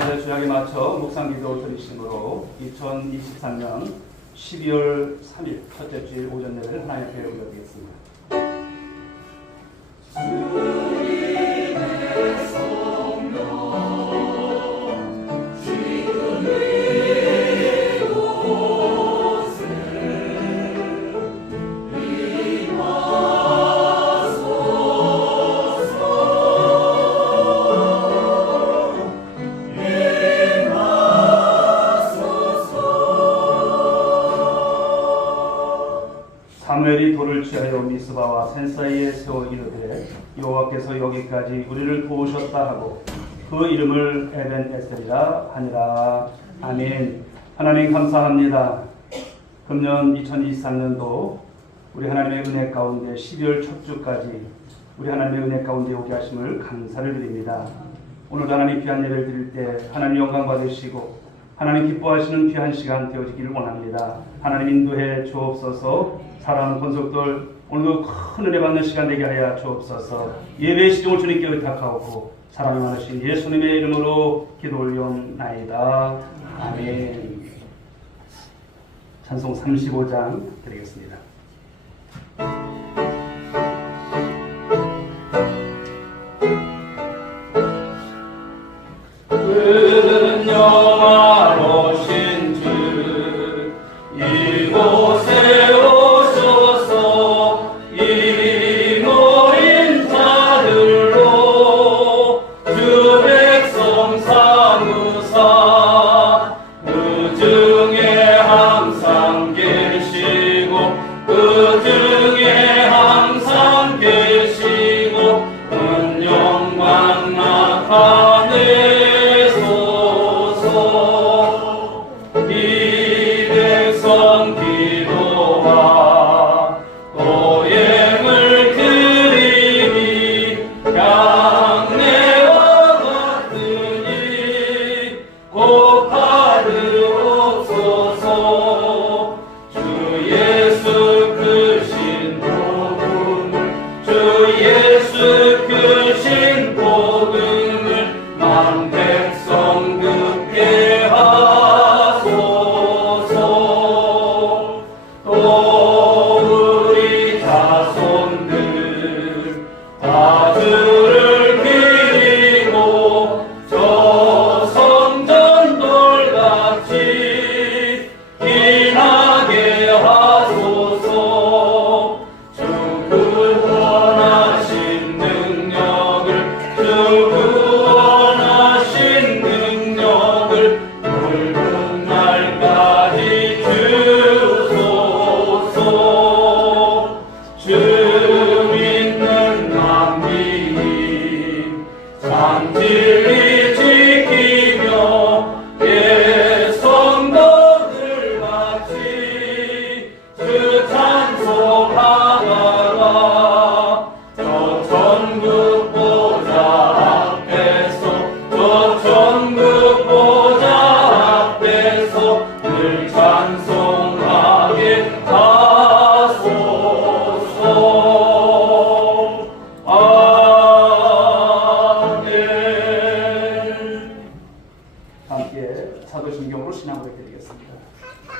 주약에 맞춰 묵상기도 드리심으로 2023년 12월 3일 첫째 주일 오전 예배를 하나님 앞에 올려드리겠습니다. 사무엘이 돌을 취하여 미스바와 센 사이에 세워 이르되 여호와께서 여기까지 우리를 도우셨다 하고 그 이름을 에벤 에셀이라 하니라. 아멘. 하나님 감사합니다. 금년 2023년도 우리 하나님의 은혜 가운데 12월 첫 주까지 우리 하나님의 은혜 가운데 오게 하심을 감사를 드립니다. 오늘도 하나님 귀한 예배를 드릴 때 하나님 영광 받으시고 하나님 기뻐하시는 귀한 시간 되어지기를 원합니다. 하나님 인도해 주옵소서. 사랑하는 권속들, 오늘도 큰 은혜 받는 시간 되게 하여 주옵소서. 예배의 시종을 주님께 의탁하옵고 사랑이 많으신 예수님의 이름으로 기도 올려옵나이다. 아멘. 찬송 35장 드리겠습니다. 큰 영화로신 주 이곳에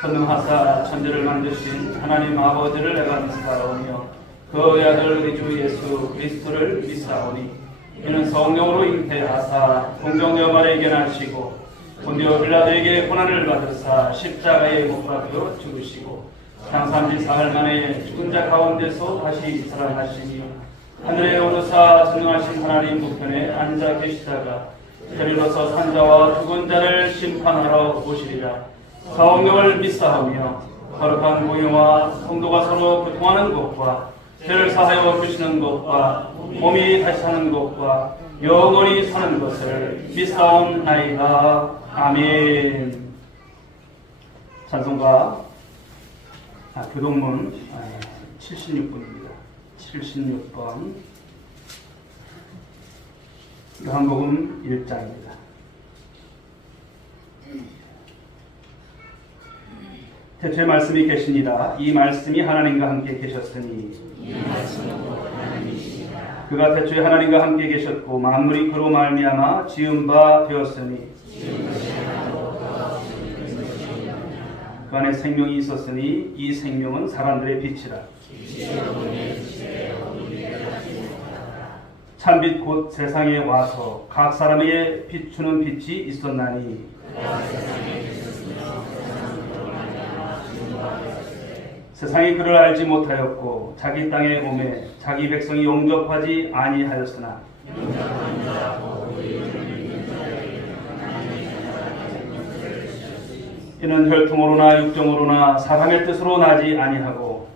전능하사 천지를 만드신 하나님 아버지를 내가 믿사오며 그의 아들 우리 주 예수 그리스도를 믿사오니 이는 성령으로 잉태하사 공정되어 말에 견하시고 본디오 빌라도에게 고난을 받으사 십자가에 못 박혀 죽으시고 장사한지 사흘 만에 죽은 자 가운데서 다시 살아나시니 하늘에 오르사 전능하신 하나님 우편에 앉아 계시다가 저리로서 산자와 죽은 자를 심판하러 오시리라. 성령을 믿사오며 거룩한 공의와 성도가 서로 교통하는 것과 죄를 사하여 주시는 것과 몸이 다시 사는 것과 영원히 사는 것을 믿사옵나이다. 아멘. 찬송가 교동문 76번입니다. 76번 요한복음 1장입니다. 태초에 말씀이 계시니라. 이 말씀이 하나님과 함께 계셨으니 이 말씀은 하나님이시니라. 그가 태초에 하나님과 함께 계셨고 만물이 그로 말미암아 지은 바 되었으니 그 안에 생명이 있었으니 이 생명은 사람들의 빛이라. 참빛 곧 세상에 와서 각 사람에게 비추는 빛이 있었나니 세상이 그를 알지 못하였고 자기 땅에 오매 자기 백성이 용접하지 아니하였으나 이는 혈통으로나 육정으로나 사람의 뜻으로 나지 아니하고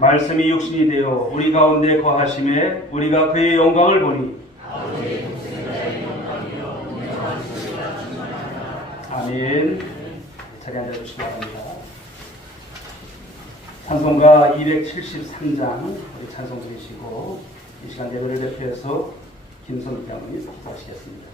말씀이 육신이 되어 우리 가운데 거하심에 우리가 그의 영광을 보니 아멘. 자리에 앉아주시기 바랍니다. 찬송가 273장 우리 찬송 드리시고 이 시간 예배를 대표해서 김선희 장로님 기도하시겠습니다.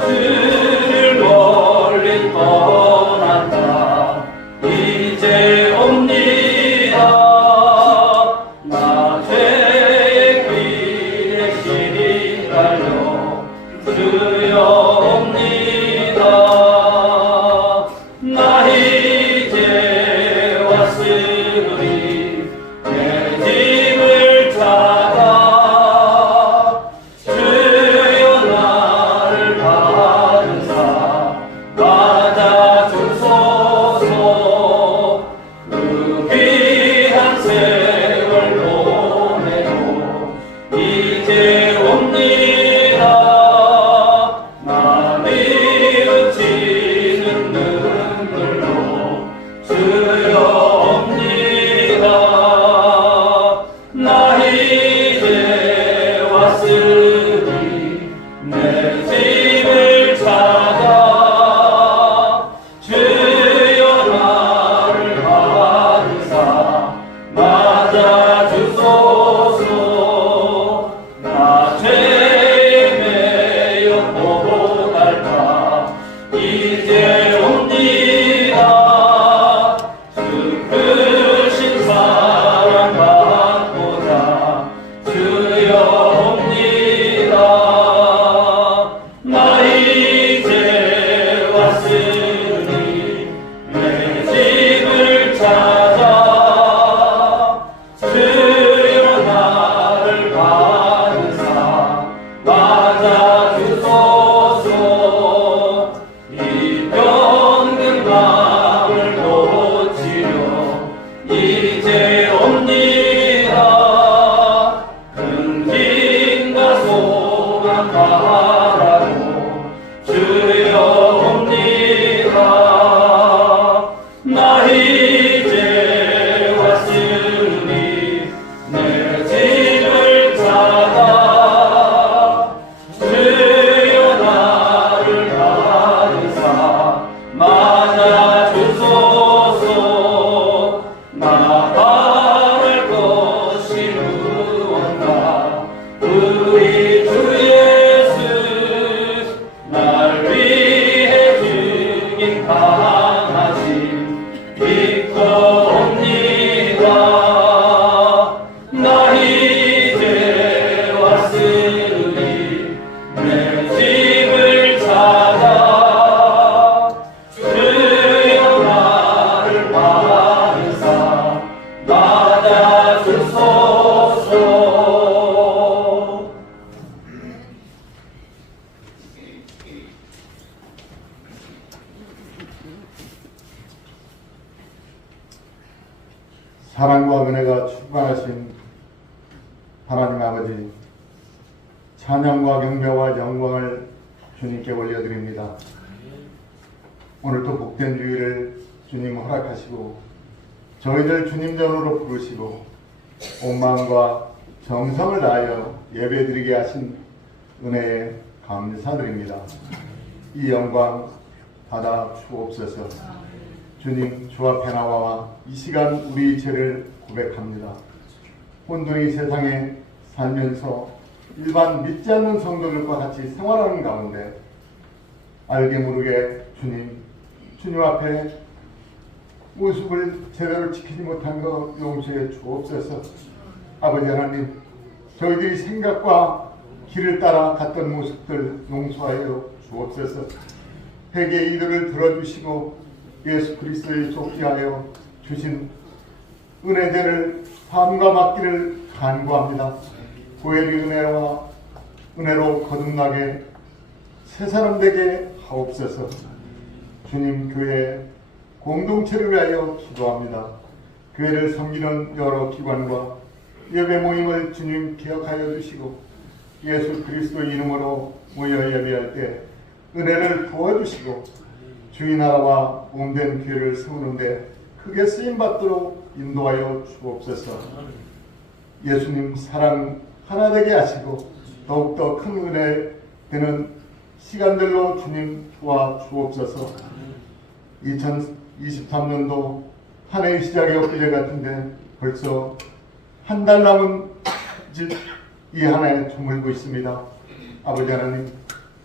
주를 멀리 떠났다 이제 옵니다. 나 죄의 길에 시리 달려 주여 옵니다. 나 이제 왔으니 내 집을 찾아 주여 나를 받으사 맞아주소서. 그 귀한 세월 보내고 이제 옵니다. 나 뉘우치는 눈물로 주여 옵니다. 나 이제 왔으니 내 집을 찾아 주여 나를 받으사 맞아주소서. 나 죄에 매여 고달파 이제 옵니다. 주 크신 사랑 받고자 주여 옵니다. 나 이제 왔으니 내 집을 찾아 주여 나를 받으사 맞아주소서. 이 병든 마음을 고치려 이제 옵니다. 근심과 소망 바라고 주여 옵니다. 나 이제 왔으니 내 집을 찾아 주여 나를 받으사 맞아주소서. 나 바랄 것이 무언가 우리 주 예수 날 위해 죽인 강하심 믿고 옵니다. 나 이제 왔으니 내 집을 찾아 주여 나를 받으사 맞아주소서. 사랑과 은혜가 충만하신 하나님 아버지, 찬양과 경배와 영광을 주님께 올려드립니다. 오늘도 복된 주일을 주님 허락하시고 저희들 주님 전으로 부르시고 온 마음과 정성을 다하여 예배드리게 하신 은혜에 감사드립니다. 이 영광 받아 주옵소서. 주님, 주 앞에 나와 이 시간 우리 죄를 고백합니다. 혼돈의 세상에 살면서 일반 믿지 않는 성도들과 같이 생활하는 가운데 알게 모르게 주님 앞에 모습을 제대로 지키지 못한 것 용서해 주옵소서. 아버지 하나님, 저희들이 생각과 길을 따라 갔던 모습들 용서하여 주옵소서. 회개의 이들을 들어주시고 예수 그리스도의 속히 하여 주신 은혜대를 함과 맡기를 간구합니다. 고엘의 은혜로 거듭나게 새 사람 되게 하옵소서. 주님, 교회 공동체를 위하여 기도합니다. 교회를 섬기는 여러 기관과 예배 모임을 주님 기억하여 주시고 예수 그리스도의 이름으로 모여 예배할 때 은혜를 부어주시고 주의 나라와 몸된 교회를 세우는데 크게 쓰임받도록 인도하여 주옵소서. 예수님 사랑 하나 되게 하시고 더욱더 큰 은혜 되는 시간들로 주님 도와주옵소서. 2023년도 한 해의 시작이 엊그제 같은데 벌써 한 달 남은 이 한 해 저물고 있습니다. 아버지 하나님,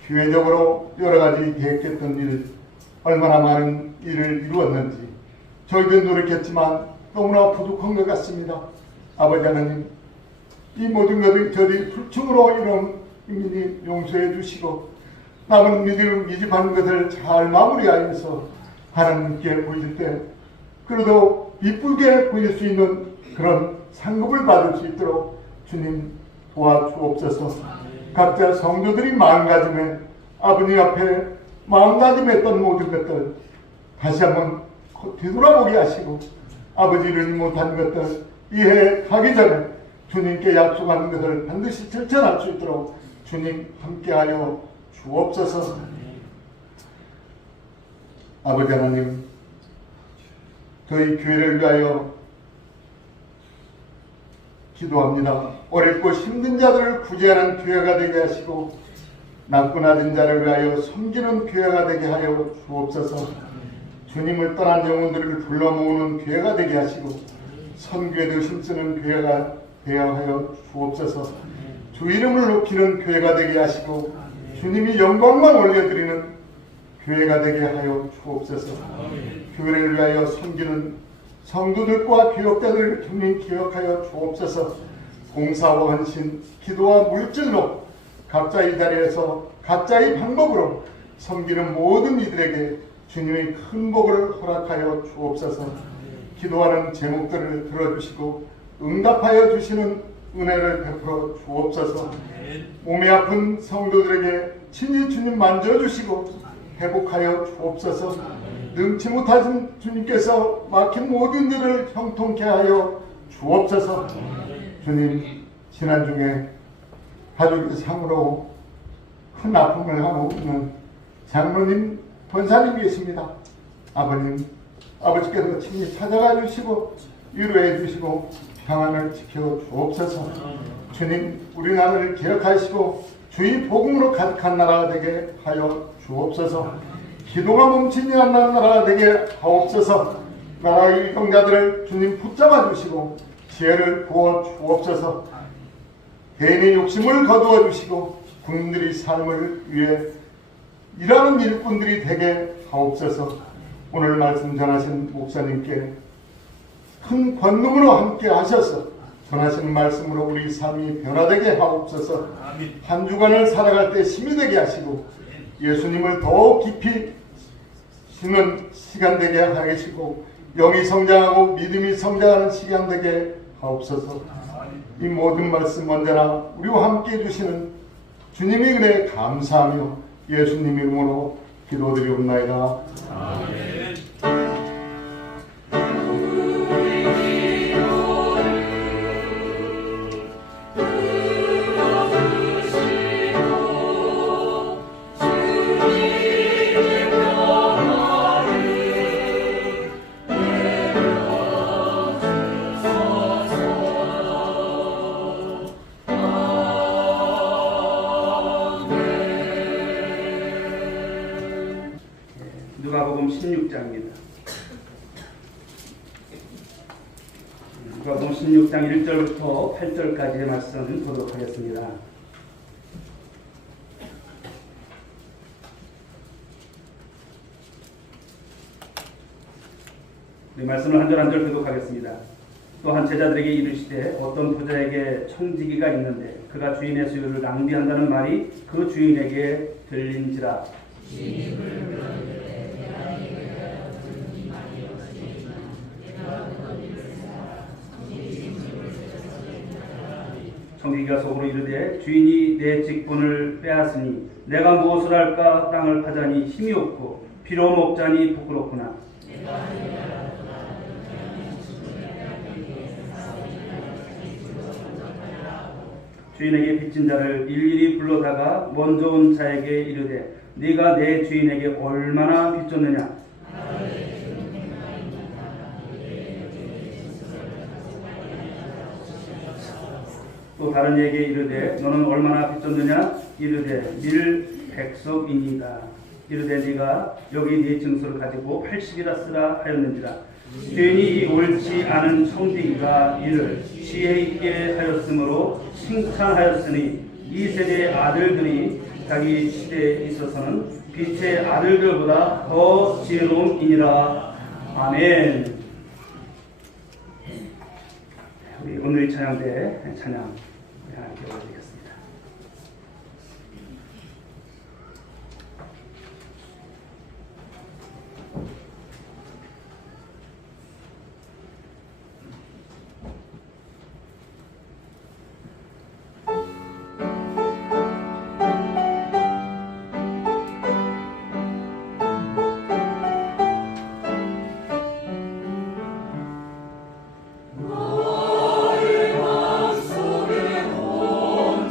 교회적으로 여러 가지 계획했던 일, 얼마나 많은 일을 이루었는지 저희들 노력했지만 너무나 부족한 것 같습니다. 아버지 하나님, 이 모든 것을 저희 불충으로 이런 민이 용서해 주시고 남은 믿음을 미집하는 것을 잘 마무리하여서 하나님께 보일 때 그래도 이쁘게 보일 수 있는 그런 상급을 받을 수 있도록 주님 도와주옵소서. 각자 성도들이 마음가짐에 아버님 앞에 마음가짐했던 모든 것들 다시 한번 되돌아보게 하시고 아버지를 못한 것들 이해 가기 전에 주님께 약속하는 것을 반드시 실천할 수 있도록 주님 함께하여 주옵소서. 아버지 하나님, 저희 교회를 위하여 기도합니다. 어렵고 힘든 자들을 구제하는 교회가 되게 하시고 낮고 낮은 자를 위하여 섬기는 교회가 되게 하여 주옵소서. 주님을 떠난 영혼들을 불러 모으는 교회가 되게 하시고 선교에도 힘쓰는 교회가 되어 하여 주옵소서. 주 이름을 높이는 교회가 되게 하시고 주님이 영광만 올려드리는 교회가 되게 하여 주옵소서. 교회를 위하여 섬기는 성도들과 교역자들을 주님 기억하여 주옵소서. 봉사와 헌신, 기도와 물질로 각자의 자리에서 각자의 방법으로 섬기는 모든 이들에게 주님의 큰 복을 허락하여 주옵소서. 기도하는 제목들을 들어주시고 응답하여 주시는 은혜를 베풀어 주옵소서. 몸이 아픈 성도들에게 친히 주님 만져주시고 회복하여 주옵소서. 능치 못하신 주님께서 막힌 모든 일을 형통케 하여 주옵소서. 주님, 지난 중에 가족의 상으로 큰 아픔을 하고 있는 장로님, 권사님 계십니다. 아버님, 아버지께서 친히 찾아가 주시고 위로해 주시고 평안을 지켜 주옵소서. 주님, 우리나라를 기억하시고 주의 복음으로 가득한 나라가 되게 하여 주옵소서. 기도가 멈추지 않는 나라가 되게 하옵소서. 나라의 이동자들을 주님 붙잡아 주시고 지혜를 부어 주옵소서. 개인의 욕심을 거두어 주시고 국민들의 삶을 위해 일하는 일꾼들이 되게 하옵소서. 오늘 말씀 전하신 목사님께 큰 권능으로 함께 하셔서 전하시는 말씀으로 우리 삶이 변화되게 하옵소서. 한 주간을 살아갈 때 힘이 되게 하시고 예수님을 더욱 깊이 주는 시간 되게 하시고 영이 성장하고 믿음이 성장하는 시간 되게 하옵소서. 이 모든 말씀 언제나 우리와 함께 해주시는 주님의 은혜에 감사하며 예수님 이름으로 기도드리옵나이다. 아멘. 누가복음 16장입니다. 누가복음 16장 1절부터 8절까지의 말씀 보도록 하겠습니다. 우리 말씀을 한 절 한 절 교독하겠습니다. 또한 제자들에게 이르시되 어떤 부자에게 청지기가 있는데 그가 주인의 소유를 낭비한다는 말이 그 주인에게 들린지라. 청지기가 속으로 이르되 주인이 내 직분을 빼앗으니 내가 무엇을 할까. 땅을 파자니 힘이 없고 필요 없자니 부끄럽구나. 주인에게 빚진 자를 일일이 불러다가 먼저 온 자에게 이르되 네가 내 주인에게 얼마나 빚졌느냐. 또 다른 이에게 이르되 너는 얼마나 빚졌느냐. 이르되 밀100석이니이다. 이르되 네가 여기 네 증서를 가지고 80이라 쓰라 하였는지라. 주인이 이 옳지 않은 청지기가 이를 지혜 있게 하였으므로 칭찬하였으니 이 세대의 아들들이 자기 시대에 있어서는 빛의 아들들보다 더 지혜로움이니라. 아멘. 우리 오늘 찬양대 찬양 함께 올려드리겠습니다. 나의 맘속에 온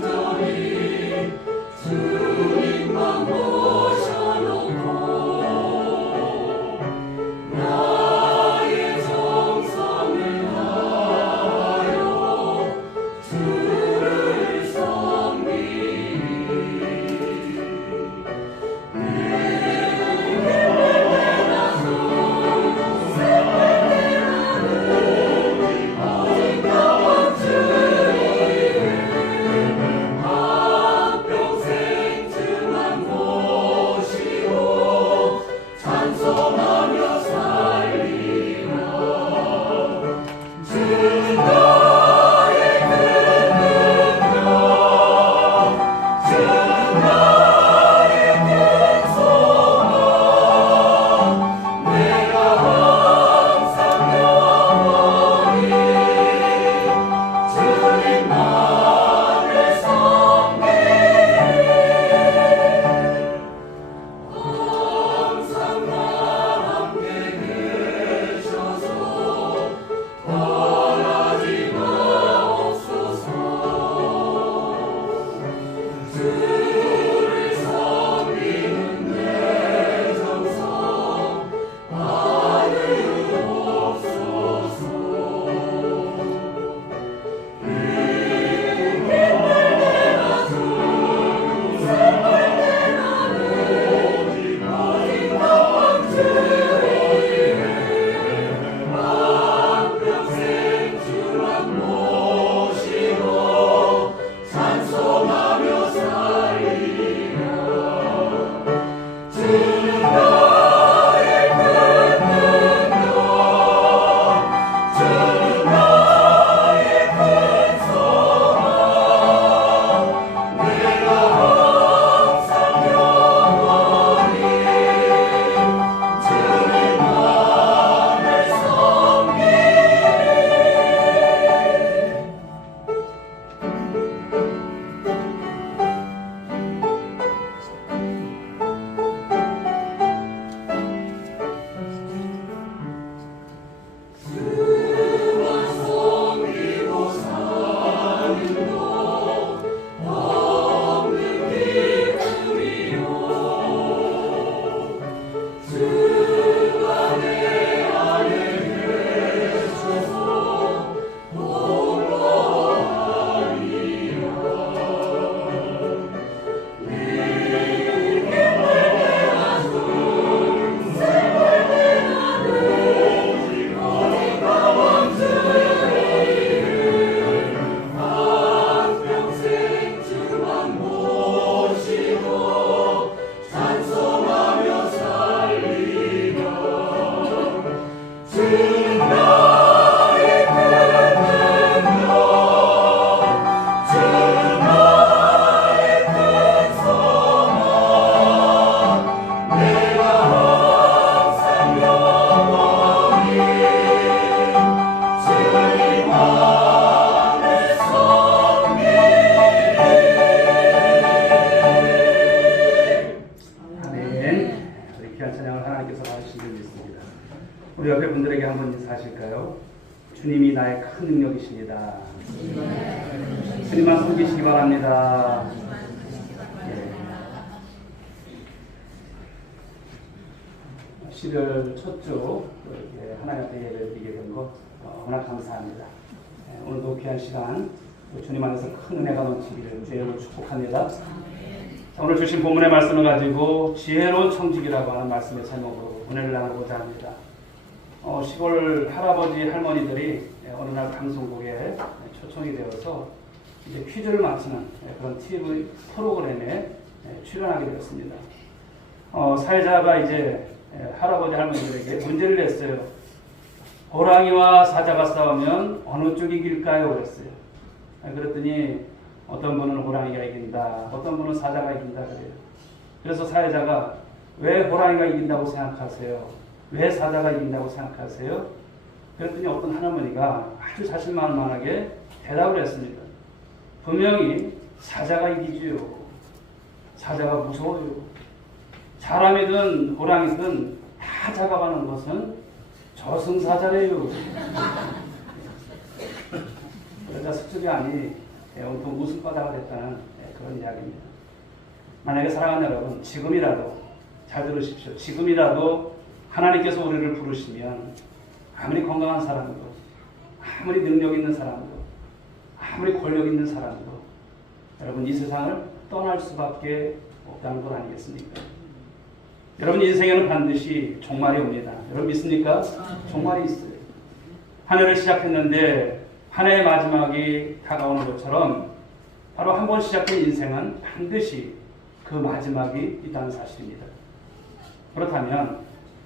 하신 줄 믿습니다. 우리 옆에 분들에게 한번 인사하실까요? 주님이 나의 큰 능력이십니다. 주님만 섬기시기 바랍니다. 예. 12월 첫 주 이렇게 하나님 앞에 예배를 드리게 된 것 워낙 감사합니다. 예, 오늘도 귀한 시간 주님 안에서 큰 은혜가 넘치기를 주의로 축복합니다. 자, 오늘 주신 본문의 말씀을 가지고 지혜로운 청지기라고 하는 말씀의 제목으로 은혜를 나누고자 합니다. 시골 할아버지 할머니들이 어느 날 방송국에 초청이 되어서 이제 퀴즈를 맞히는 그런 TV 프로그램에 출연하게 되었습니다. 사회자가 이제 할아버지 할머니들에게 문제를 냈어요. 호랑이와 사자가 싸우면 어느 쪽이 이길까요? 그랬어요. 그랬더니 어떤 분은 호랑이가 이긴다, 어떤 분은 사자가 이긴다 그래요. 그래서 사회자가 왜 호랑이가 이긴다고 생각하세요? 왜 사자가 이긴다고 생각하세요? 그랬더니 어떤 할아버지가 아주 자신만만하게 대답을 했습니다. 분명히 사자가 이기지요. 사자가 무서워요. 사람이든 호랑이든 다 잡아가는 것은 저승사자래요. 그러자 숙적이 아니 온통 웃음바다가 됐다는 그런 이야기입니다. 만약에 사랑하는 여러분, 지금이라도 잘 들으십시오. 지금이라도 하나님께서 우리를 부르시면 아무리 건강한 사람도, 아무리 능력 있는 사람도, 아무리 권력 있는 사람도 여러분 이 세상을 떠날 수밖에 없다는 것 아니겠습니까? 여러분 인생에는 반드시 종말이 옵니다. 여러분 믿습니까? 종말이 있어요. 한 해를 시작했는데 한 해의 마지막이 다가오는 것처럼 바로 한 번 시작된 인생은 반드시 그 마지막이 있다는 사실입니다. 그렇다면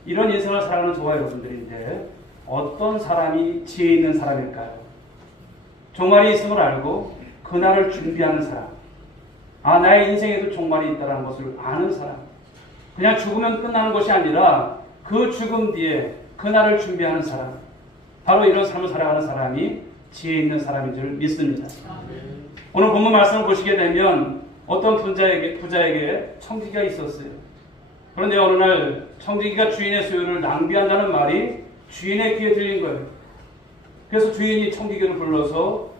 이런 인생을 살아가는 저와 여러분들인데 어떤 사람이 지혜 있는 사람일까요? 종말이 있음을 알고 그날을 준비하는 사람, 나의 인생에도 종말이 있다는 것을 아는 사람, 그냥 죽으면 끝나는 것이 아니라 그 죽음 뒤에 그날을 준비하는 사람, 바로 이런 삶을 살아가는 사람이 지혜 있는 사람인 줄 믿습니다. 오늘 본문 말씀을 보시게 되면 어떤 부자에게 청지기가 있었어요. 그런데 어느 날 청지기가 주인의 소유를 낭비한다는 말이 주인의 귀에 들린 거예요. 그래서 주인이 청지기를 불러서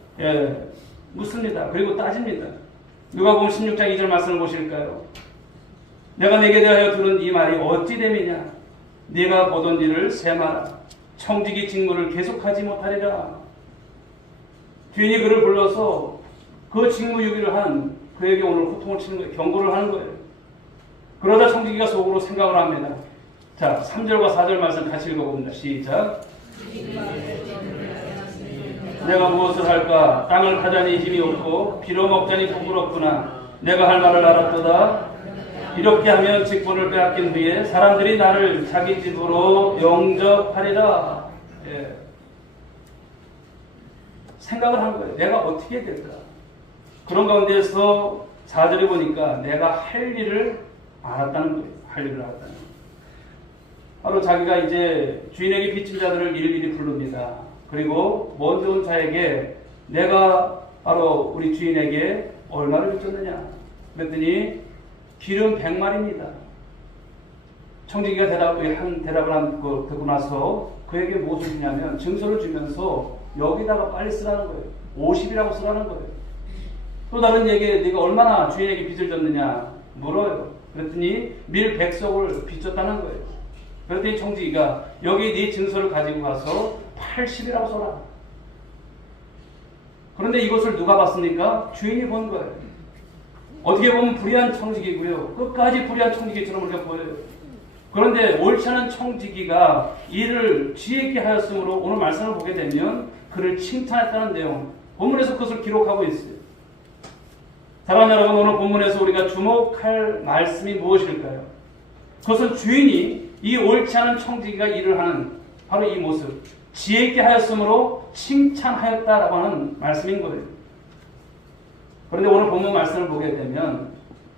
묻습니다. 그리고 따집니다. 누가복음 16장 2절 말씀을 보실까요? 내가 네게 대하여 들은 이 말이 어찌 됨이냐? 네가 보던 일을 세마라. 청지기 직무를 계속하지 못하리라. 주인이 그를 불러서 그 직무유기를 한 그에게 오늘 호통을 치는 거예요. 경고를 하는 거예요. 그러다 청지기가 속으로 생각을 합니다. 자, 3절과 4절 말씀 같이 읽어봅니다. 시작. 내가 무엇을 할까? 땅을 파자니 힘이 없고 비로 먹자니 부끄럽구나. 내가 할 말을 알았도다. 이렇게 하면 직분을 빼앗긴 후에 사람들이 나를 자기 집으로 영접하리라. 생각을 한 거예요. 내가 어떻게 될까? 그런 가운데서 4절에 보니까 내가 할 일을 알았다는 거예요. 할 일을 알았다는 거예요. 바로 자기가 이제 주인에게 빚진 자들을 일일이 부릅니다. 그리고 먼저 온 자에게 내가 바로 우리 주인에게 얼마를 빚졌느냐? 그랬더니 기름 100마리입니다. 청지기가 대답을 한 거 듣고 나서 그에게 무엇을 주냐면 증서를 주면서 여기다가 빨리 쓰라는 거예요. 50이라고 쓰라는 거예요. 또 다른 얘기에 네가 얼마나 주인에게 빚을 졌느냐 물어요. 그랬더니 밀 100석을 빚졌다는 거예요. 그랬더니 청지기가 여기 네 증서를 가지고 가서 80이라고 써라. 그런데 이것을 누가 봤습니까? 주인이 본 거예요. 어떻게 보면 불의한 청지기고요. 끝까지 불의한 청지기처럼 우리가 보여요. 그런데 옳지 않은 청지기가 이를 지혜 있게 하였으므로 오늘 말씀을 보게 되면 그를 칭찬했다는 내용, 본문에서 그것을 기록하고 있어요. 사랑하는 여러분, 오늘 본문에서 우리가 주목할 말씀이 무엇일까요? 그것은 주인이 이 옳지 않은 청지기가 일을 하는 바로 이 모습, 지혜 있게 하였으므로 칭찬하였다라고 하는 말씀인 거예요. 그런데 오늘 본문 말씀을 보게 되면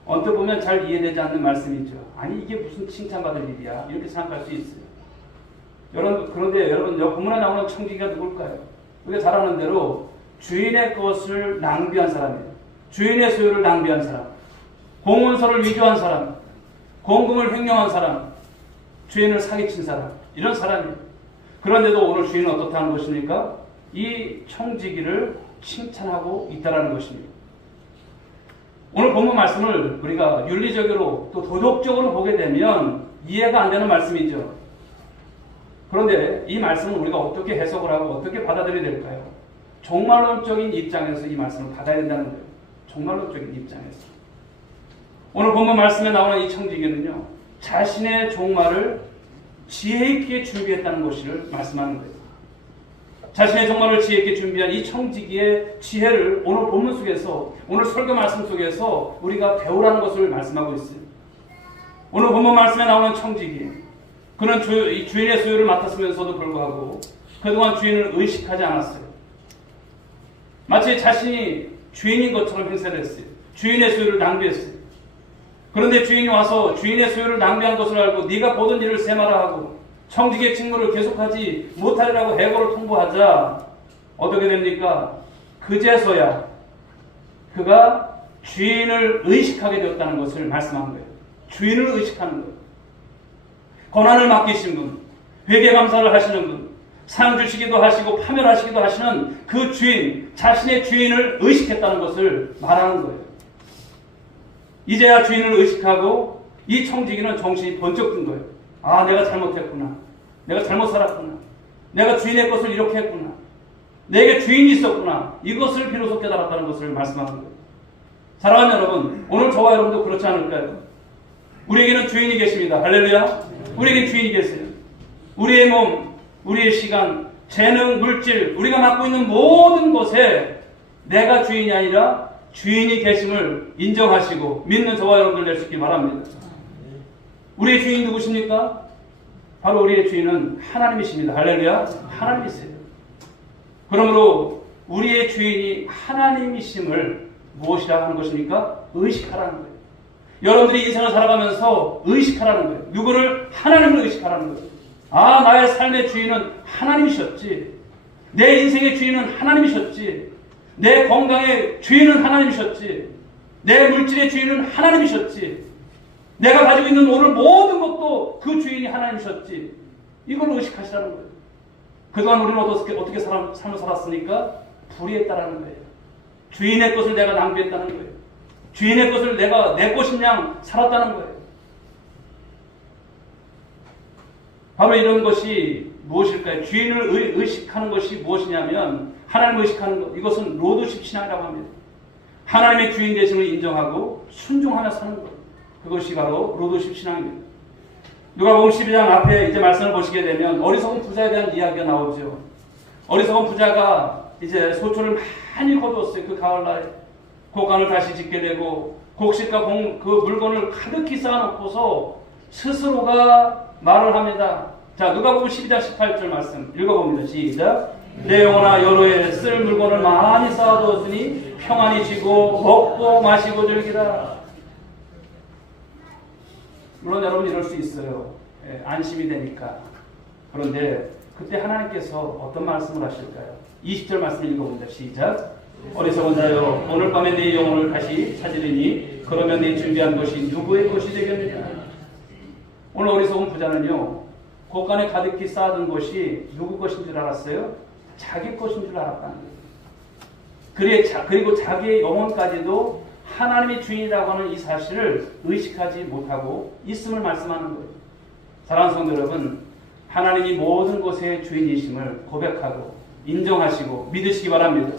언뜻 보면 잘 이해되지 않는 말씀이죠. 아니 이게 무슨 칭찬받을 일이야 이렇게 생각할 수 있어요. 그런데 여러분 이 본문에 나오는 청지기가 누굴까요? 우리가 잘 아는 대로 주인의 것을 낭비한 사람이에요. 주인의 소유를 낭비한 사람, 공문서를 위조한 사람, 공금을 횡령한 사람, 주인을 사기친 사람, 이런 사람이에요. 그런데도 오늘 주인은 어떻다는 것입니까? 이 청지기를 칭찬하고 있다는 것입니다. 오늘 본문 말씀을 우리가 윤리적으로 또 도덕적으로 보게 되면 이해가 안 되는 말씀이죠. 그런데 이 말씀은 우리가 어떻게 해석을 하고 어떻게 받아들여야 될까요? 종말론적인 입장에서 이 말씀을 받아야 된다는 거예요. 종말론적인 입장에서. 오늘 본문 말씀에 나오는 이 청지기는요, 자신의 종말을 지혜 있게 준비했다는 것을 말씀하는 거예요. 자신의 종말을 지혜 있게 준비한 이 청지기의 지혜를 오늘 본문 속에서, 오늘 설교 말씀 속에서 우리가 배우라는 것을 말씀하고 있어요. 오늘 본문 말씀에 나오는 청지기, 그는 주인의 소유를 맡았으면서도 불구하고 그동안 주인을 의식하지 않았어요. 마치 자신이 주인인 것처럼 행세를 했어요. 주인의 소유를 낭비했어요. 그런데 주인이 와서 주인의 소유를 낭비한 것을 알고 네가 보던 일을 세마라 하고 청지기의 직무를 계속하지 못하리라고 해고를 통보하자 어떻게 됩니까? 그제서야 그가 주인을 의식하게 되었다는 것을 말씀한 거예요. 주인을 의식하는 거예요. 고난을 맡기신 분, 회개감사를 하시는 분, 상 주시기도 하시고 파멸하시기도 하시는 그 주인, 자신의 주인을 의식했다는 것을 말하는 거예요. 이제야 주인을 의식하고 이 청지기는 정신이 번쩍 든 거예요. 아, 내가 잘못했구나. 내가 잘못 살았구나. 내가 주인의 것을 이렇게 했구나. 내게 주인이 있었구나. 이것을 비로소 깨달았다는 것을 말씀하는 거예요. 사랑하는 여러분, 오늘 저와 여러분도 그렇지 않을까요? 우리에게는 주인이 계십니다. 할렐루야. 우리에게 주인이 계세요. 우리의 몸, 우리의 시간, 재능, 물질, 우리가 맡고 있는 모든 것에 내가 주인이 아니라 주인이 계심을 인정하시고 믿는 저와 여러분들 될 수 있길 바랍니다. 우리의 주인이 누구십니까? 바로 우리의 주인은 하나님이십니다. 할렐루야. 하나님이세요. 그러므로 우리의 주인이 하나님이심을 무엇이라고 하는 것입니까? 의식하라는 거예요. 여러분들이 인생을 살아가면서 의식하라는 거예요. 누구를? 하나님을 의식하라는 거예요. 아, 나의 삶의 주인은 하나님이셨지. 내 인생의 주인은 하나님이셨지. 내 건강의 주인은 하나님이셨지. 내 물질의 주인은 하나님이셨지. 내가 가지고 있는 오늘 모든 것도 그 주인이 하나님이셨지. 이걸 의식하시라는 거예요. 그동안 우리는 어떻게 삶을 살았습니까? 불의했다라는 거예요. 주인의 것을 내가 낭비했다는 거예요. 주인의 것을 내가 내 것인 양 살았다는 거예요. 바로 이런 것이 무엇일까요? 주인을 의식하는 것이 무엇이냐면 하나님을 의식하는 것, 이것은 로드십 신앙이라고 합니다. 하나님의 주인 되심을 인정하고 순종하며 사는 것, 그것이 바로 로드십 신앙입니다. 누가복음 12장 앞에 이제 말씀을 보시게 되면 어리석은 부자에 대한 이야기가 나오죠. 어리석은 부자가 이제 소초를 많이 거두었어요. 그 가을날에 곡간을 다시 짓게 되고 곡식과 그 물건을 가득히 쌓아놓고서 스스로가 말을 합니다. 자, 누가복음 12장 18절 말씀 읽어봅니다. 시작. 내 영혼아 여러 해 쓸 물건을 많이 쌓아두었으니 평안히 쉬고 먹고 마시고 즐기라. 물론 여러분 이럴 수 있어요. 안심이 되니까. 그런데 그때 하나님께서 어떤 말씀을 하실까요? 20절 말씀 읽어봅니다. 시작. 어리석은 자여 오늘 밤에 네 영혼을 다시 찾으리니 그러면 네 준비한 것이 누구의 것이 되겠느냐. 오늘 어리석은 부자는요, 곳간에 가득히 쌓아둔 것이 누구 것인 줄 알았어요? 자기 것인 줄 알았다는 거예요. 그리고 자기의 영혼까지도 하나님이 주인이라고 하는 이 사실을 의식하지 못하고 있음을 말씀하는 거예요. 사랑하는 성도 여러분, 하나님이 모든 것의 주인이심을 고백하고 인정하시고 믿으시기 바랍니다.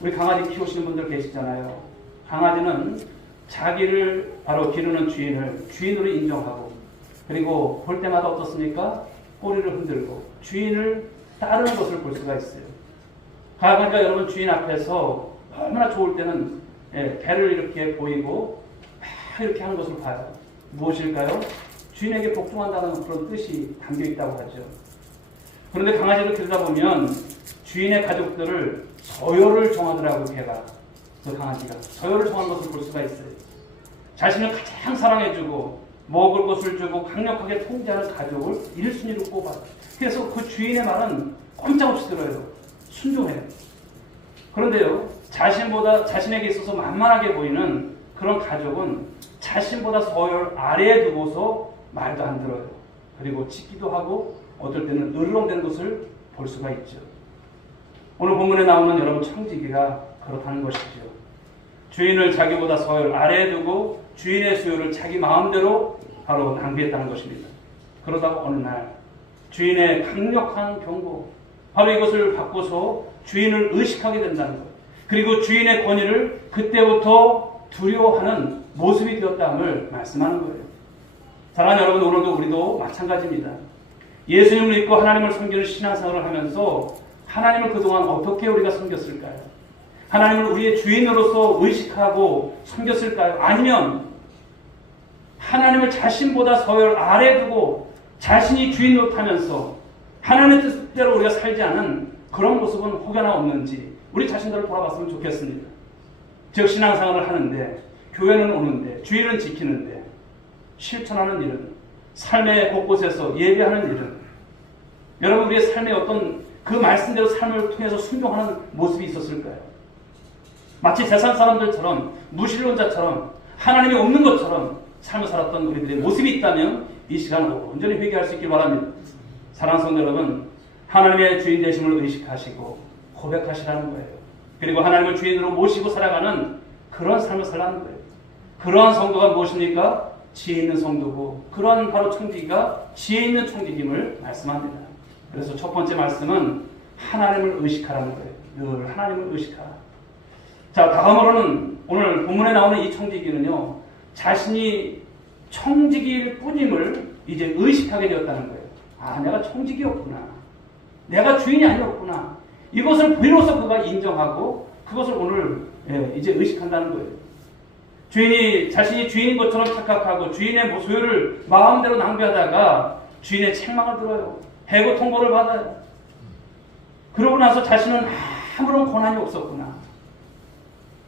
우리 강아지 키우시는 분들 계시잖아요. 강아지는 자기를 바로 기르는 주인을 주인으로 인정하고, 그리고 볼 때마다 어떻습니까? 꼬리를 흔들고 주인을 따르는 것을 볼 수가 있어요. 그러니까 여러분 주인 앞에서 얼마나 좋을 때는 배를 이렇게 보이고 막 이렇게 하는 것을 봐요. 무엇일까요? 주인에게 복종한다는 그런 뜻이 담겨 있다고 하죠. 그런데 강아지를 기르다 보면 주인의 가족들을 서열을 정하더라고요. 걔가, 그 강아지가 서열을 정한 것을 볼 수가 있어요. 자신을 가장 사랑해주고 먹을 것을 주고 강력하게 통제하는 가족을 1순위로 꼽아요. 그래서 그 주인의 말은 꼼짝없이 들어요. 순종해요. 그런데요, 자신에게 있어서 만만하게 보이는 그런 가족은 자신보다 서열 아래에 두고서 말도 안 들어요. 그리고 짓기도 하고 어떨 때는 으르렁대는 것을 볼 수가 있죠. 오늘 본문에 나오는 여러분 청지기가 그렇다는 것이죠. 주인을 자기보다 서열 아래에 두고 주인의 수요를 자기 마음대로 바로 낭비했다는 것입니다. 그러다가 어느 날 주인의 강력한 경고, 바로 이것을 받고서 주인을 의식하게 된다는 것, 그리고 주인의 권위를 그때부터 두려워하는 모습이 되었다함을 말씀하는 거예요. 사랑하는 여러분, 오늘도 우리도 마찬가지입니다. 예수님을 믿고 하나님을 섬기는 신앙생활을 하면서 하나님을 그동안 어떻게 우리가 섬겼을까요? 하나님을 우리의 주인으로서 의식하고 섬겼을까요? 아니면 하나님을 자신보다 서열 아래 두고 자신이 주인 노릇하면서 하나님의 뜻대로 우리가 살지 않은 그런 모습은 혹여나 없는지 우리 자신들을 돌아봤으면 좋겠습니다. 즉 신앙생활을 하는데, 교회는 오는데, 주일은 지키는데 실천하는 일은, 삶의 곳곳에서 예배하는 일은, 여러분 우리의 삶의 어떤 그 말씀대로 삶을 통해서 순종하는 모습이 있었을까요? 마치 세상 사람들처럼, 무신론자처럼, 하나님이 없는 것처럼 삶을 살았던 우리들의 모습이 있다면 이 시간을 온전히 회개할 수 있길 바랍니다. 사랑하는 성도 여러분, 하나님의 주인 되심을 의식하시고 고백하시라는 거예요. 그리고 하나님을 주인으로 모시고 살아가는 그런 삶을 살라는 거예요. 그러한 성도가 무엇입니까? 지혜 있는 성도고, 그러한 바로 청지기가 지혜 있는 청지기임을 말씀합니다. 그래서 첫 번째 말씀은 하나님을 의식하라는 거예요. 늘 하나님을 의식하라. 자, 다음으로는 오늘 본문에 나오는 이 청지기는요, 자신이 청지기일 뿐임을 이제 의식하게 되었다는 거예요. 아, 내가 청지기였구나. 내가 주인이 아니었구나. 이것을 비로소 그가 인정하고 그것을 오늘 이제 의식한다는 거예요. 자신이 주인인 것처럼 착각하고 주인의 소유를 마음대로 낭비하다가 주인의 책망을 들어요. 해고 통보를 받아요. 그러고 나서 자신은 아무런 권한이 없었구나.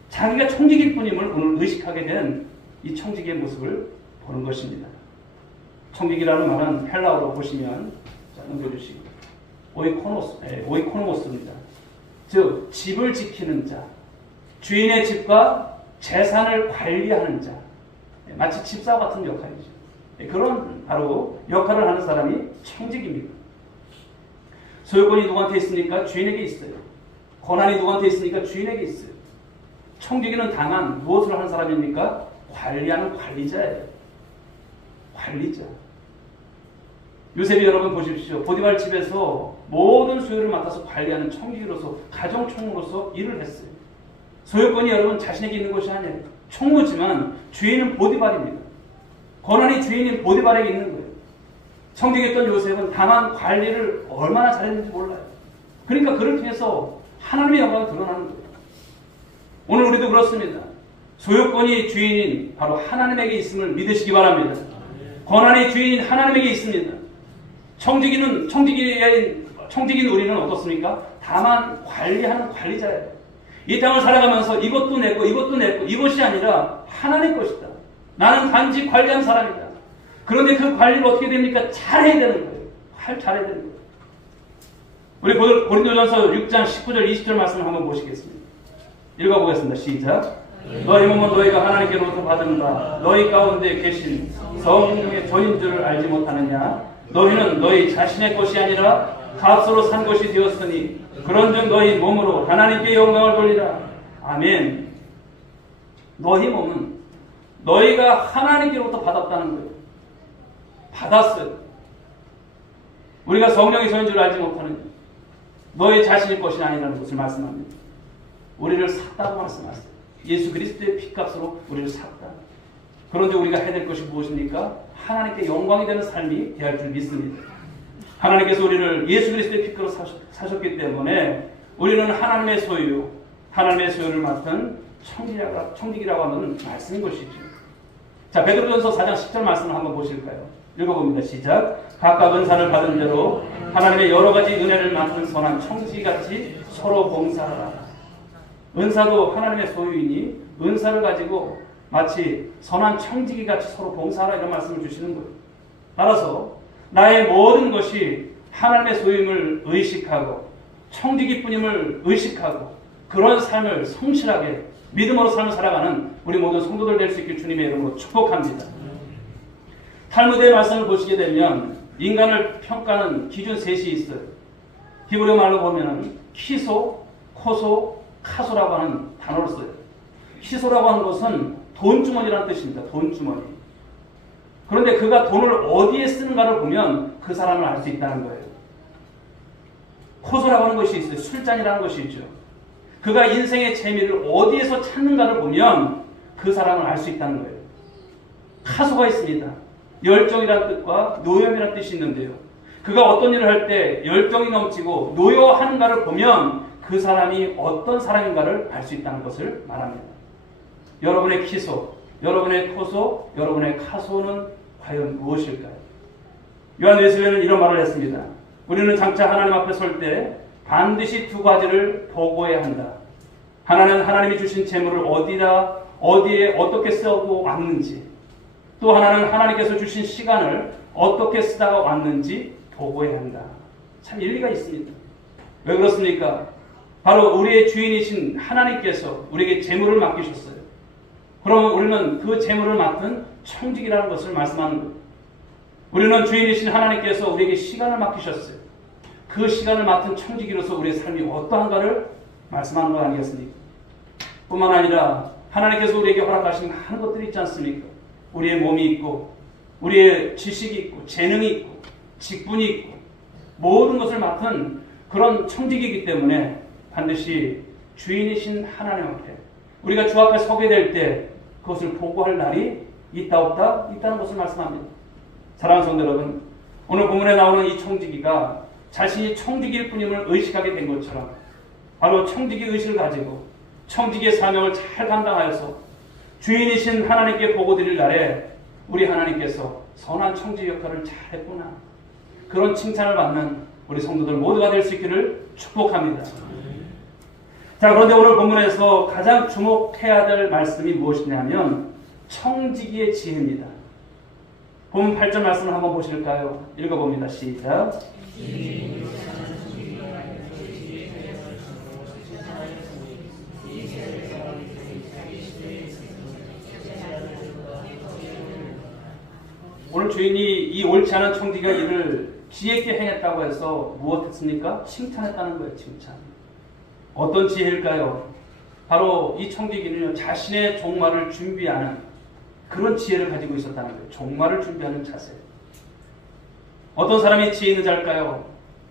자기가 청지기일 뿐임을 오늘 의식하게 된 이 청지기의 모습을 보는 것입니다. 청지기라는 말은 헬라어로 보시면, 자, 넘겨주시고, 오이코노모스입니다. 즉 집을 지키는 자, 주인의 집과 재산을 관리하는 자, 마치 집사와 같은 역할이죠. 그런 바로 역할을 하는 사람이 청지기입니다. 소유권이 누구한테 있습니까? 주인에게 있어요. 권한이 누구한테 있습니까? 주인에게 있어요. 청지기는 다만 무엇을 하는 사람입니까? 관리하는 관리자예요. 관리자. 요셉이 여러분 보십시오. 보디발 집에서 모든 소유를 맡아서 관리하는 청지기로서, 가정총무로서 일을 했어요. 소유권이 여러분 자신에게 있는 것이 아니에요. 총무지만 주인은 보디발입니다. 권한이 주인인 보디발에게 있는 거예요. 청지기였던 요셉은 다만 관리를 얼마나 잘했는지 몰라요. 그러니까 그를 통해서 하나님의 영광이 드러나는 거예요. 오늘 우리도 그렇습니다. 소유권이 주인인 바로 하나님에게 있음을 믿으시기 바랍니다. 권한이 주인인 하나님에게 있습니다. 청지기인 우리는 어떻습니까? 다만 관리하는 관리자예요. 이 땅을 살아가면서 이것도 내고 이것도 내고, 이것이 아니라 하나님 것이다. 나는 단지 관리한 사람이다. 그런데 그 관리를 어떻게 됩니까? 잘해야 되는 거예요. 잘해야 되는 거예요. 우리 고린도전서 6장 19절 20절 말씀을 한번 보시겠습니다. 읽어보겠습니다. 시작. 너희 몸은 너희가 하나님께로부터 받은 바 너희 가운데 계신 성령의 전인 줄을 알지 못하느냐? 너희는 너희 자신의 것이 아니라 값으로 산 것이 되었으니 그런즉 너희 몸으로 하나님께 영광을 돌리라. 아멘. 너희 몸은 너희가 하나님께로부터 받았다는 거예요. 받았어요. 우리가 성령의 전인 줄 알지 못하느냐? 너희 자신의 것이 아니라는 것을 말씀합니다. 우리를 샀다고 말씀하세요. 예수 그리스도의 피값으로 우리를 샀다. 그런데 우리가 해야 될 것이 무엇입니까? 하나님께 영광이 되는 삶이 되어야 할 줄 믿습니다. 하나님께서 우리를 예수 그리스도의 피값으로 사셨기 때문에 우리는 하나님의 소유, 하나님의 소유를 맡은 청지기라고 하는 말씀인 것이죠. 자, 베드로전서 4장 10절 말씀을 한번 보실까요? 읽어봅니다. 시작. 각각 은사를 받은 대로 하나님의 여러 가지 은혜를 맡은 선한 청지기같이 서로 봉사하라. 은사도 하나님의 소유이니 은사를 가지고 마치 선한 청지기같이 서로 봉사하라, 이런 말씀을 주시는 거예요. 따라서 나의 모든 것이 하나님의 소유임을 의식하고 청지기뿐임을 의식하고 그런 삶을 성실하게 믿음으로 삶을 살아가는 우리 모든 성도들 될 수 있길 주님의 이름으로 축복합니다. 탈무드의 말씀을 보시게 되면 인간을 평가하는 기준 셋이 있어요. 히브리 말로 보면은 키소, 코소, 카소라고 하는 단어를 써요. 키소라고 하는 것은 돈주머니라는 뜻입니다. 돈주머니. 그런데 그가 돈을 어디에 쓰는가를 보면 그 사람을 알 수 있다는 거예요. 코소라고 하는 것이 있어요. 술잔이라는 것이 있죠. 그가 인생의 재미를 어디에서 찾는가를 보면 그 사람을 알 수 있다는 거예요. 카소가 있습니다. 열정이라는 뜻과 노염이라는 뜻이 있는데요. 그가 어떤 일을 할 때 열정이 넘치고 노여하는가를 보면 그 사람이 어떤 사람인가를 알 수 있다는 것을 말합니다. 여러분의 키소, 여러분의 코소, 여러분의 카소는 과연 무엇일까요? 요한 웨슬레는 이런 말을 했습니다. 우리는 장차 하나님 앞에 설 때 반드시 두 가지를 보고해야 한다. 하나는 하나님이 주신 재물을 어디에 어떻게 쓰고 왔는지, 또 하나는 하나님께서 주신 시간을 어떻게 쓰다가 왔는지 보고해야 한다. 참 일리가 있습니다. 왜 그렇습니까? 바로 우리의 주인이신 하나님께서 우리에게 재물을 맡기셨어요. 그러면 우리는 그 재물을 맡은 청직이라는 것을 말씀하는 거예요. 우리는 주인이신 하나님께서 우리에게 시간을 맡기셨어요. 그 시간을 맡은 청지기로서 우리의 삶이 어떠한가를 말씀하는 것 아니겠습니까? 뿐만 아니라 하나님께서 우리에게 허락하신 많은 것들이 있지 않습니까? 우리의 몸이 있고 우리의 지식이 있고 재능이 있고 직분이 있고 모든 것을 맡은 그런 청지기이기 때문에 반드시 주인이신 하나님 앞에 우리가 주 앞에 서게 될 때 그것을 보고할 날이 있다 없다? 있다는 것을 말씀합니다. 사랑하는 성도 여러분, 오늘 본문에 나오는 이 청지기가 자신이 청지기일 뿐임을 의식하게 된 것처럼 바로 청지기 의식을 가지고 청지기의 사명을 잘 감당하여서 주인이신 하나님께 보고드릴 날에 우리 하나님께서 선한 청지기 역할을 잘했구나, 그런 칭찬을 받는 우리 성도들 모두가 될 수 있기를 축복합니다. 자, 그런데 오늘 본문에서 가장 주목해야 될 말씀이 무엇이냐면 청지기의 지혜입니다. 본문 8절 말씀을 한번 보실까요? 읽어봅니다. 시작. 오늘 주인이 이 옳지 않은 청지기가 이를 지혜 있게 행했다고 해서 무엇했습니까? 칭찬했다는 거예요. 칭찬. 어떤 지혜일까요? 바로 이 청지기는요, 자신의 종말을 준비하는 그런 지혜를 가지고 있었다는 거예요. 종말을 준비하는 자세. 어떤 사람이 지혜 있는 자일까요?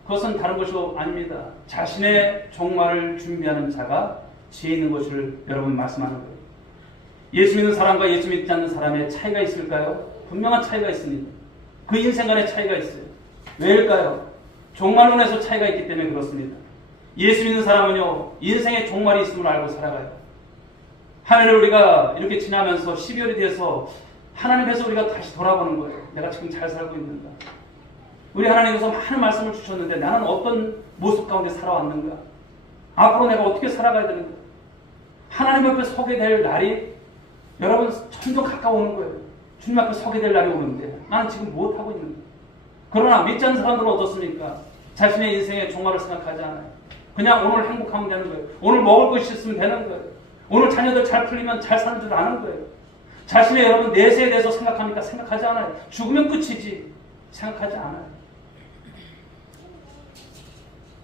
그것은 다른 것이 아닙니다. 자신의 종말을 준비하는 자가 지혜 있는 것을 여러분 말씀하는 거예요. 예수 믿는 사람과 예수 믿지 않는 사람의 차이가 있을까요? 분명한 차이가 있습니다. 그 인생 간의 차이가 있어요. 왜일까요? 종말론에서 차이가 있기 때문에 그렇습니다. 예수 믿는 사람은요, 인생의 종말이 있음을 알고 살아가요. 한 해를 우리가 이렇게 지나면서 12월이 돼서 하나님께서 우리가 다시 돌아보는 거예요. 내가 지금 잘 살고 있는가? 우리 하나님께서 많은 말씀을 주셨는데 나는 어떤 모습 가운데 살아왔는가? 앞으로 내가 어떻게 살아가야 되는가? 하나님 앞에 서게 될 날이 여러분 점점 가까워오는 거예요. 주님 앞에 서게 될 날이 오는데 나는 지금 무엇하고 있는가? 그러나 믿지 않는 사람들은 어떻습니까? 자신의 인생의 종말을 생각하지 않아요. 그냥 오늘 행복하면 되는 거예요. 오늘 먹을 것이 있으면 되는 거예요. 오늘 자녀들 잘 풀리면 잘 사는 줄 아는 거예요. 자신의 여러분 내세에 대해서 생각합니까? 생각하지 않아요. 죽으면 끝이지. 생각하지 않아요.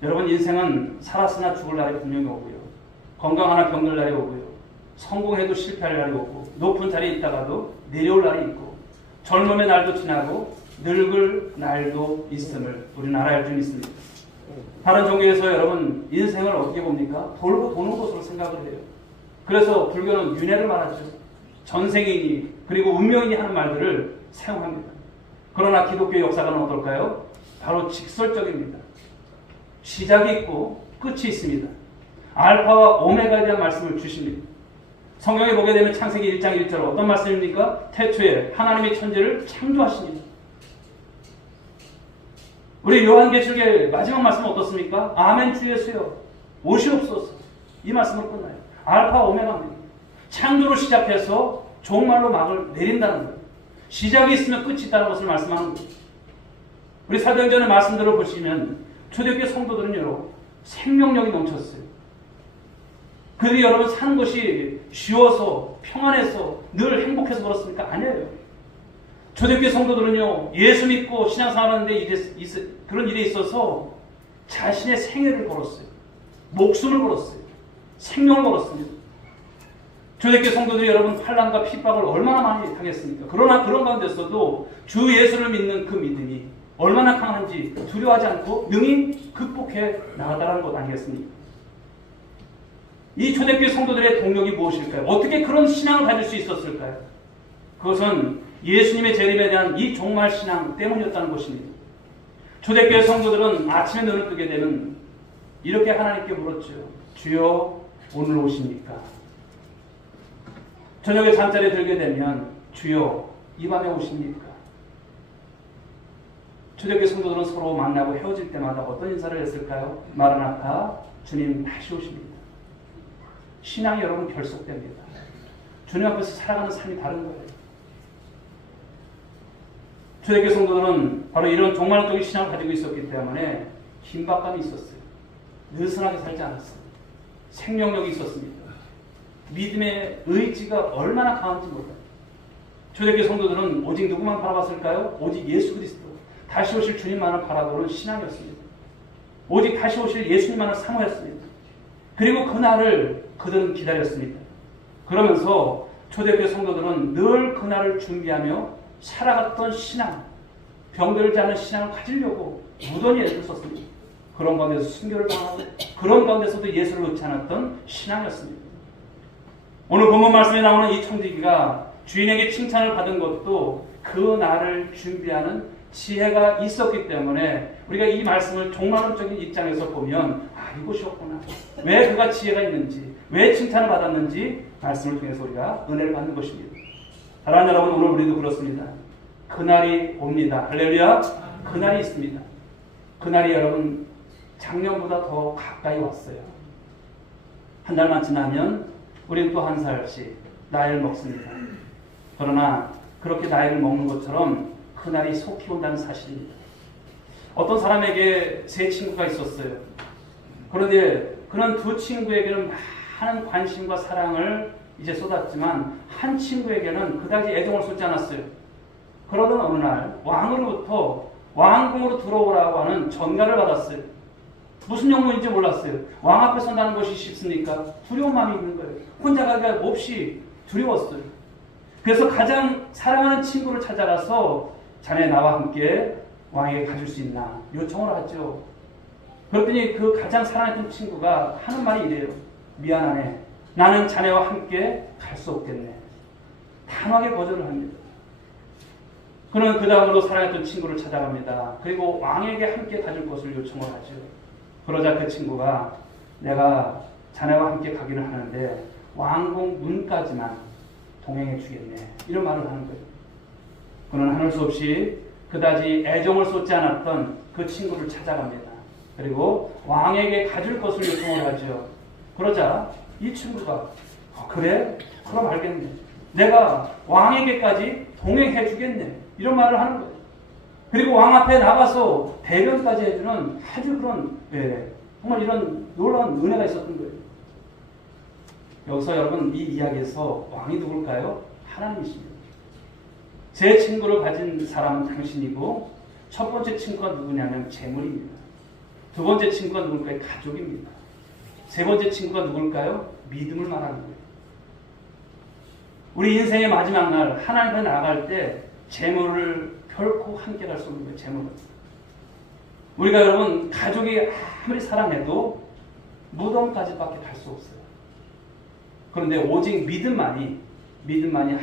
여러분 인생은 살았으나 죽을 날이 분명히 오고요. 건강하나 병들 날이 오고요. 성공해도 실패할 날이 오고 높은 자리에 있다가도 내려올 날이 있고 젊음의 날도 지나고 늙을 날도 있음을 우리는 알아야 할 줄 믿습니다. 다른 종교에서 여러분 인생을 어떻게 봅니까? 돌고 도는 것으로 생각을 해요. 그래서 불교는 윤회를 말하죠. 전생이니 그리고 운명이니 하는 말들을 사용합니다. 그러나 기독교의 역사관은 어떨까요? 바로 직설적입니다. 시작이 있고 끝이 있습니다. 알파와 오메가에 대한 말씀을 주십니다. 성경에 보게 되면 창세기 1장 1절 어떤 말씀입니까? 태초에 하나님이 천지를 창조하시니. 우리 요한계시록의 마지막 말씀은 어떻습니까? 아멘 주 예수여 오시옵소서. 이 말씀으로 끝나요. 알파 오메가입니다. 창조로 시작해서 종말로 막을 내린다는 거예요. 시작이 있으면 끝이 있다는 것을 말씀하는 거예요. 우리 사도행전의 말씀들을 보시면 초대교회 성도들은요 생명력이 넘쳤어요. 그들이 여러분 사는 것이 쉬워서 평안해서 늘 행복해서 그렇습니까? 아니에요. 초대교회 성도들은요, 예수 믿고 신앙생활하는데 그런 일에 있어서 자신의 생애를 걸었어요. 목숨을 걸었어요. 생명을 걸었습니다. 초대교회 성도들이 여러분 환난과 핍박을 얼마나 많이 당했습니까? 그러나 그런 가운데서도 주 예수를 믿는 그 믿음이 얼마나 강한지 두려워하지 않고 능히 극복해 나가다라는 것 아니겠습니까? 이 초대교회 성도들의 동력이 무엇일까요? 어떻게 그런 신앙을 가질 수 있었을까요? 그것은 예수님의 재림에 대한 이 종말 신앙 때문이었다는 것입니다. 초대교회 성도들은 아침에 눈을 뜨게 되면 이렇게 하나님께 물었죠. 주여 오늘 오십니까? 저녁에 잠자리에 들게 되면 주여 이 밤에 오십니까? 초대교회 성도들은 서로 만나고 헤어질 때마다 어떤 인사를 했을까요? 마라나타, 주님 다시 오십니다. 신앙이 여러분 결속됩니다. 주님 앞에서 살아가는 삶이 다른 거예요. 초대교회 성도들은 바로 이런 종말론적인 신앙을 가지고 있었기 때문에 긴박감이 있었어요. 느슨하게 살지 않았어요. 생명력이 있었습니다. 믿음의 의지가 얼마나 강한지 몰라요. 초대교회 성도들은 오직 누구만 바라봤을까요? 오직 예수 그리스도, 다시 오실 주님만을 바라보는 신앙이었습니다. 오직 다시 오실 예수님만을 사모했습니다. 그리고 그날을 그들은 기다렸습니다. 그러면서 초대교회 성도들은 늘 그날을 준비하며 살아갔던 신앙, 병들지 않은 신앙을 가지려고 무던히 애를 썼습니다. 그런 가운데서 순교를 당하고 그런 가운데서도 예수를 놓지 않았던 신앙이었습니다. 오늘 본문 말씀에 나오는 이 청지기가 주인에게 칭찬을 받은 것도 그 날을 준비하는 지혜가 있었기 때문에 우리가 이 말씀을 종말론적인 입장에서 보면 이것이었구나. 왜 그가 지혜가 있는지, 왜 칭찬을 받았는지 말씀을 통해서 우리가 은혜를 받는 것입니다. 사랑하는 여러분, 오늘 우리도 그렇습니다. 그날이 옵니다. 할렐루야. 그날이 있습니다. 그날이 여러분 작년보다 더 가까이 왔어요. 한 달만 지나면 우리는 또 한 살씩 나이를 먹습니다. 그러나 그렇게 나이를 먹는 것처럼 그날이 속히 온다는 사실입니다. 어떤 사람에게 세 친구가 있었어요. 그런데 그런 두 친구에게는 많은 관심과 사랑을 이제 쏟았지만 한 친구에게는 그다지 애정을 쏟지 않았어요. 그러던 어느 날 왕으로부터 왕궁으로 들어오라고 하는 전가를 받았어요. 무슨 용무인지 몰랐어요. 왕 앞에 선다는 것이 쉽습니까? 두려운 마음이 있는 거예요. 혼자 가기가 몹시 두려웠어요. 그래서 가장 사랑하는 친구를 찾아가서 자네 나와 함께 왕에게 가줄 수 있나 요청을 하죠. 그랬더니 그 가장 사랑했던 친구가 하는 말이 이래요. 미안하네. 나는 자네와 함께 갈 수 없겠네. 단호하게 거절을 합니다. 그는 그 다음으로 사랑했던 친구를 찾아갑니다. 그리고 왕에게 함께 가줄 것을 요청을 하죠. 그러자 그 친구가 내가 자네와 함께 가기는 하는데 왕궁 문까지만 동행해 주겠네. 이런 말을 하는 거예요. 그는 하는 수 없이 그다지 애정을 쏟지 않았던 그 친구를 찾아갑니다. 그리고 왕에게 가줄 것을 요청을 하죠. 그러자 이 친구가 그래? 그럼 알겠네. 내가 왕에게까지 동행해 주겠네. 이런 말을 하는 거예요. 그리고 왕 앞에 나가서 대변까지 해주는 아주 그런 정말 이런 놀라운 은혜가 있었던 거예요. 여기서 여러분 이 이야기에서 왕이 누굴까요? 하나님이십니다. 제 친구를 가진 사람은 당신이고 첫 번째 친구가 누구냐면 재물입니다. 두 번째 친구가 누굴까요? 가족입니다. 세 번째 친구가 누굴까요? 믿음을 말하는 거예요. 우리 인생의 마지막 날 하나님 앞에 나갈 때 재물을 결코 함께 갈 수 없는 거예요. 재물은. 우리가 여러분 가족이 아무리 사랑해도 무덤까지밖에 갈 수 없어요. 그런데 오직 믿음만이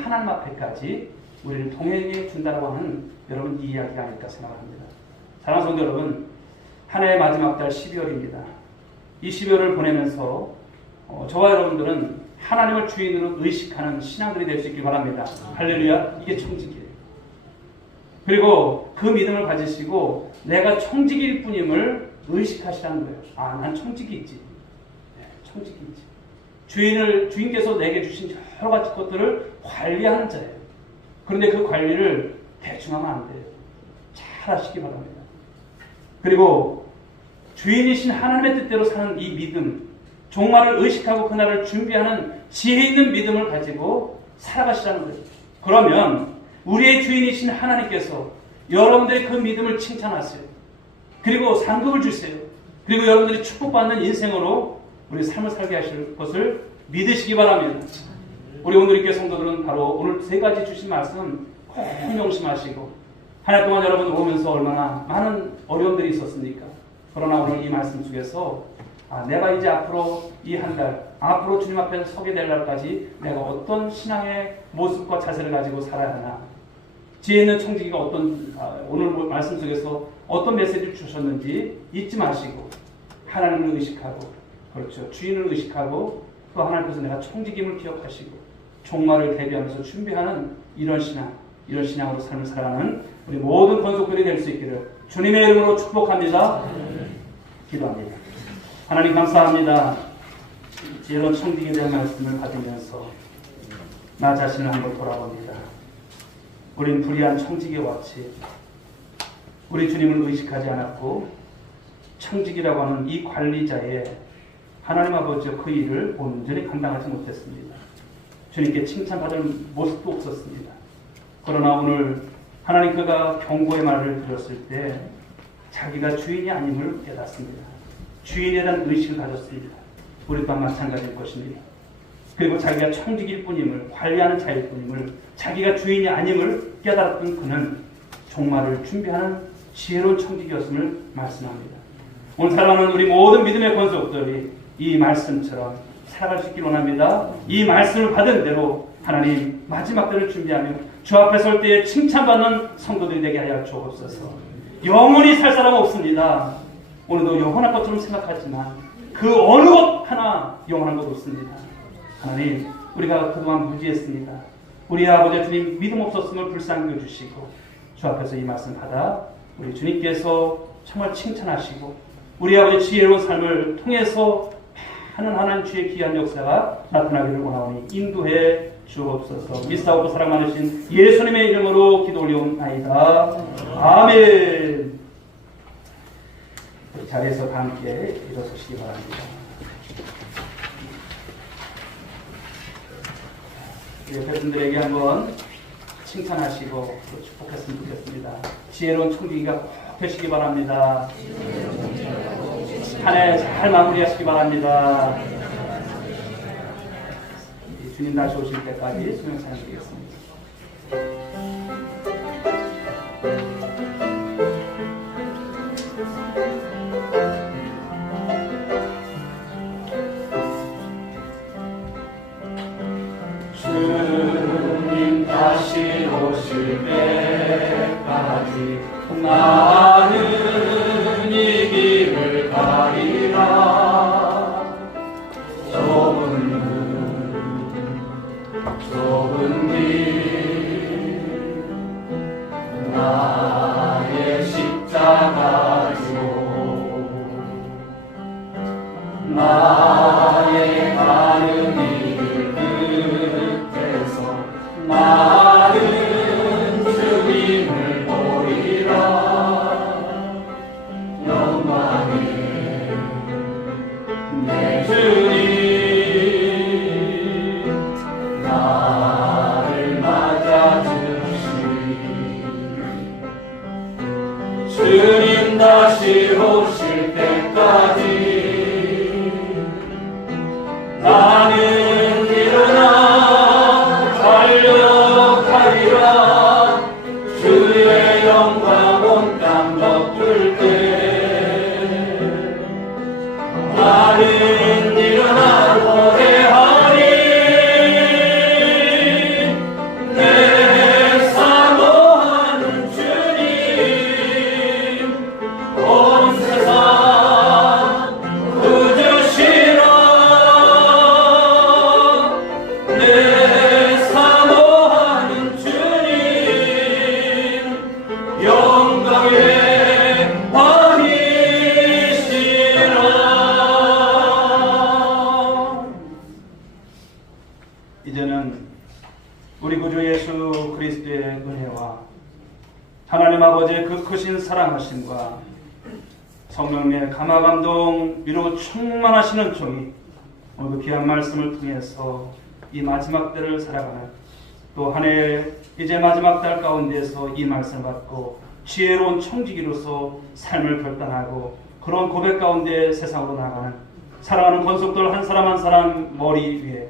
하나님 앞에까지 우리를 동행해 준다고 하는 여러분 이 이야기가 아닐까 생각합니다. 사랑하는 성도 여러분, 한 해의 마지막 달 12월입니다. 이 12월을 보내면서 저와 여러분들은 하나님을 주인으로 의식하는 신앙들이 될 수 있길 바랍니다. 할렐루야. 이게 청지기예요. 그리고 그 믿음을 가지시고 내가 청지기일 뿐임을 의식하시라는 거예요. 난 청지기 있지. 청지기 있지. 주인께서 내게 주신 여러 가지 것들을 관리하는 자예요. 그런데 그 관리를 대충 하면 안 돼요. 잘 하시기 바랍니다. 그리고 주인이신 하나님의 뜻대로 사는 이 믿음, 종말을 의식하고 그날을 준비하는 지혜 있는 믿음을 가지고 살아가시라는 거예요. 그러면 우리의 주인이신 하나님께서 여러분들의 그 믿음을 칭찬하세요. 그리고 상급을 주세요. 그리고 여러분들이 축복받는 인생으로 우리 삶을 살게 하실 것을 믿으시기 바랍니다. 우리 오늘의 성도들은 바로 오늘 세 가지 주신 말씀 꼭 명심하시고, 한 해 동안 여러분 오면서 얼마나 많은 어려움들이 있었습니까? 그러나 오늘 이 말씀 속에서 내가 이제 앞으로 이 한 달, 앞으로 주님 앞에 서게 될 날까지 내가 어떤 신앙의 모습과 자세를 가지고 살아야 하나, 지혜 있는 청지기가 오늘 말씀 속에서 어떤 메시지를 주셨는지 잊지 마시고 하나님을 의식하고, 그렇죠, 주인을 의식하고, 또 하나님께서 내가 청지기임을 기억하시고 종말을 대비하면서 준비하는 이런 신앙으로 삶을 살아가는 우리 모든 권속들이 될 수 있기를 주님의 이름으로 축복합니다. 기도합니다. 하나님 감사합니다. 지혜로운 청지기에 대한 말씀을 받으면서 나 자신을 한번 돌아봅니다. 우린 불의한 청지기와 같이 우리 주님을 의식하지 않았고, 청지기라고 하는 이 관리자의 하나님 아버지의 그 일을 온전히 감당하지 못했습니다. 주님께 칭찬받을 모습도 없었습니다. 그러나 오늘 하나님 그가 경고의 말을 들었을 때 자기가 주인이 아님을 깨닫습니다. 주인에 대한 의식을 가졌습니다. 우리 또한 마찬가지일 것입니다. 그리고 자기가 청지기일 뿐임을, 관리하는 자일 뿐임을, 자기가 주인이 아님을 깨달았던 그는 종말을 준비하는 지혜로운 청지기였음을 말씀합니다. 오늘 살아가는 우리 모든 믿음의 권속들이 이 말씀처럼 살아갈 수 있기를 원합니다. 이 말씀을 받은 대로 하나님 마지막 때를 준비하며 주 앞에 설 때에 칭찬받는 성도들이 되게 하여 주옵소서. 영원히 살 사람은 없습니다. 오늘도 영원할 것처럼 생각하지만 그 어느 것 하나 영원한 것 없습니다. 하나님, 우리가 그동안 무지했습니다. 우리 아버지 주님 믿음 없었음을 불쌍히 여주시고 주 앞에서 이 말씀 받아 우리 주님께서 정말 칭찬하시고 우리 아버지 지혜로운 삶을 통해서 하는 하나님 주의 귀한 역사가 나타나기를 원하오니 인도해 주옵소서. 믿사오고 사랑 많으신 예수님의 이름으로 기도 올리옵나이다. 아멘. 우리 자리에서 다 함께 일어서시기 바랍니다. 옆에 분들에게 한번 칭찬하시고 축복했으면 좋겠습니다. 지혜로운 청지기가 꼭 되시기 바랍니다. 한 해 잘 마무리하시기 바랍니다. 주님 다시 오실 때까지 수명찬양 드리겠습니다. 주님 다시 오실 때까지 나는 이 길을 가리라. 좁은 길 나의 십자가 지고 나의 가는 길 끝에서 나는 주님을 보리라. 영광의 내 주님 나를 맞아주시리. 주님 다시 오실 때까지 나는 일어나 달려가리라. 주의 영광 온 땅 덮을 때 나는 일어나 노래하리. 내 사모하는 주님 온 세상 부주시라. 내 사모하는 주님 영광의 왕이시라. 이제는 우리 구주 예수 그리스도의 은혜와 하나님 아버지의 그 크신 사랑하심과 성령의 감화감동 위로 충만하시는 종이 오늘 귀한 말씀을 통해서 이 마지막 때를 살아가는 또 한 해 이제 마지막 달 가운데서 이 말씀을 받고 지혜로운 청지기로서 삶을 결단하고 그런 고백 가운데 세상으로 나가는 사랑하는 권속들 한 사람 한 사람 머리 위에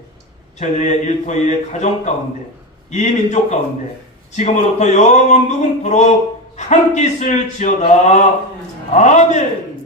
저희들의 일터의 가정 가운데 이 민족 가운데 지금으로부터 영원 무궁토록 함께 있을지어다. 아멘.